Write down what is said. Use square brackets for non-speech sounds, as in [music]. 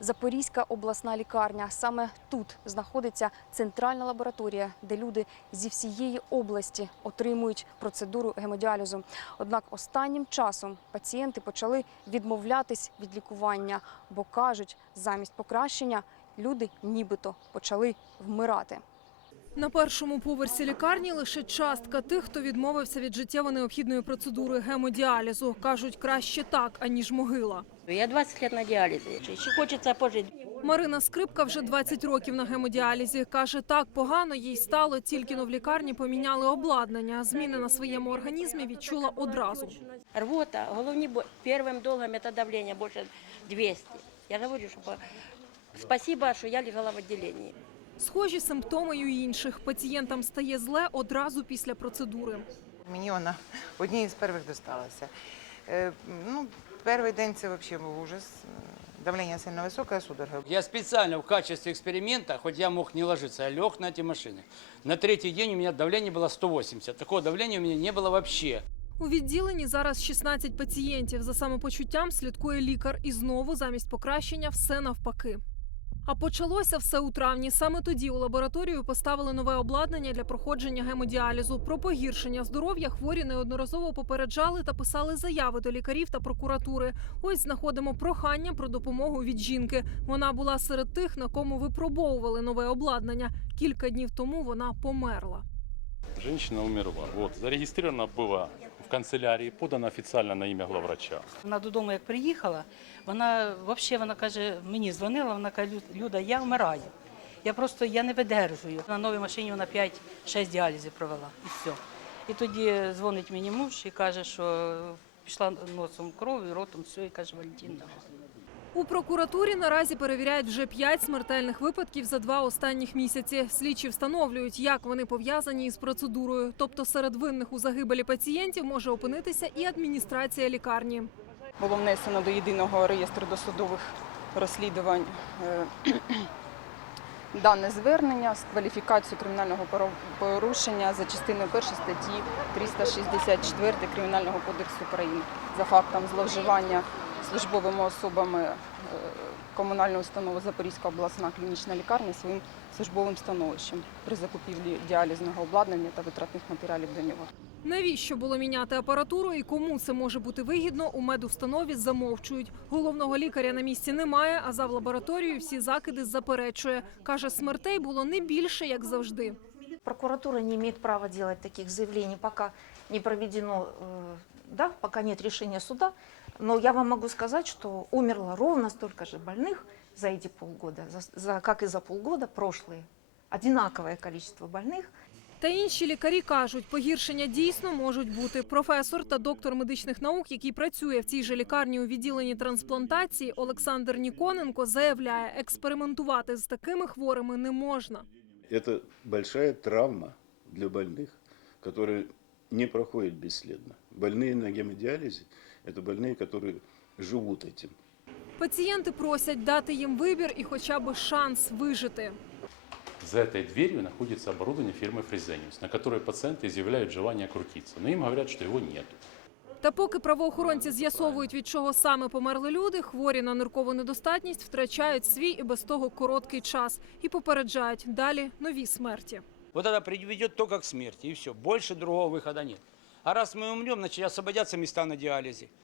Запорізька обласна лікарня. Саме тут знаходиться центральна лабораторія, де люди зі всієї області отримують процедуру гемодіалізу. Однак останнім часом пацієнти почали відмовлятись від лікування, бо кажуть, замість покращення люди нібито почали вмирати. На першому поверсі лікарні лише частка тих, хто відмовився від життєво необхідної процедури гемодіалізу. Кажуть, краще так, аніж могила. Я 20 лет на диализе. Еще хочется пожить. Марина Скрипка вже 20 років на гемодіалізі. Каже, так погано їй стало, тільки но в лікарні поміняли обладнання. Зміни на своєму організмі відчула одразу. Рвота, головні боль. Первым долгом это давление больше 200. Я говорю, по- спасибо, что я лежала в отделении. Схожі симптоми й у інших. Пацієнтам стає зле одразу після процедури. Мені вона одній з перших досталася. Е, Ну, перший день це взагалі був ужас. Давлення сильно високе, судорога. Я специально в качестве эксперимента, хоть я мог не ложиться, я лег на эти машины. На третий день у меня давление было 180. Такого давления у меня не было вообще. У відділенні зараз 16 пацієнтів. За самопочуттям слідкує лікар. І знову замість покращення все навпаки. А почалося все у травні. Саме тоді у лабораторію поставили нове обладнання для проходження гемодіалізу. Про погіршення здоров'я хворі неодноразово попереджали та писали заяви до лікарів та прокуратури. Ось знаходимо прохання про допомогу від жінки. Вона була серед тих, на кому випробовували нове обладнання. Кілька днів тому вона померла. Женщина умерла. Вот, зарегистрирована была в канцелярії, подана офіційно на ім'я главврача. Вона додому як приїхала, вона взагалі вона каже, мені дзвонила, вона каже, Люда, я вмираю. Я просто я не видержую. На новій машині вона 5-6 діалізів провела і все. І тоді дзвонить мені муж і каже, що пішла носом кров ротом, все, і каже, Валентин. У прокуратурі наразі перевіряють вже п'ять смертельних випадків за два останніх місяці. Слідчі встановлюють, як вони пов'язані із процедурою. Тобто серед винних у загибелі пацієнтів може опинитися і адміністрація лікарні. було внесено до єдиного реєстру досудових розслідувань е, [clears throat] дане звернення з кваліфікацією кримінального порушення за частиною 1 статті 364 Кримінального кодексу України за фактом зловживання службовими особами е, комунальної установи Запорізька обласна клінічна лікарня своїм службовим становищем при закупівлі діалізного обладнання та витратних матеріалів до нього. Навіщо було міняти апаратуру і кому це може бути вигідно, у медустанові замовчують. Головного лікаря на місці немає, а зав лабораторією всі закиди заперечує. Каже, смертей було не більше, як завжди. Прокуратура не имеет права делать таких заявлений, пока не проведено, э, да, пока нет решения суда. Но я вам могу сказать, что умерло ровно столько же больных за эти полгода, за, за- как и за полгода прошлые. Одинаковое количество больных. Та інші лікарі кажуть, погіршення дійсно можуть бути. Професор та доктор медичних наук, який працює в цій же лікарні у відділенні трансплантації, Олександр Ніконенко заявляє, експериментувати з такими хворими не можна. Это большая травма для больных, которая не проходит бесследно. Больные на гемодиализе – это больные, которые живут этим. Пацієнти просять дати їм вибір і хоча б шанс вижити. За этой дверью находится оборудование фирмы Фрезениус, на которое пациенты изъявляют желание крутиться. Но им говорят, что его нет. Та поки правоохоронці з'ясовують, від чого саме померли люди, хворі на ниркову недостатність втрачають свій і без того короткий час і попереджають далі нові смерті. Вот это приведет только к смерти, и все. Больше другого выхода нет. А раз мы умрем, значит освободятся места на диализе.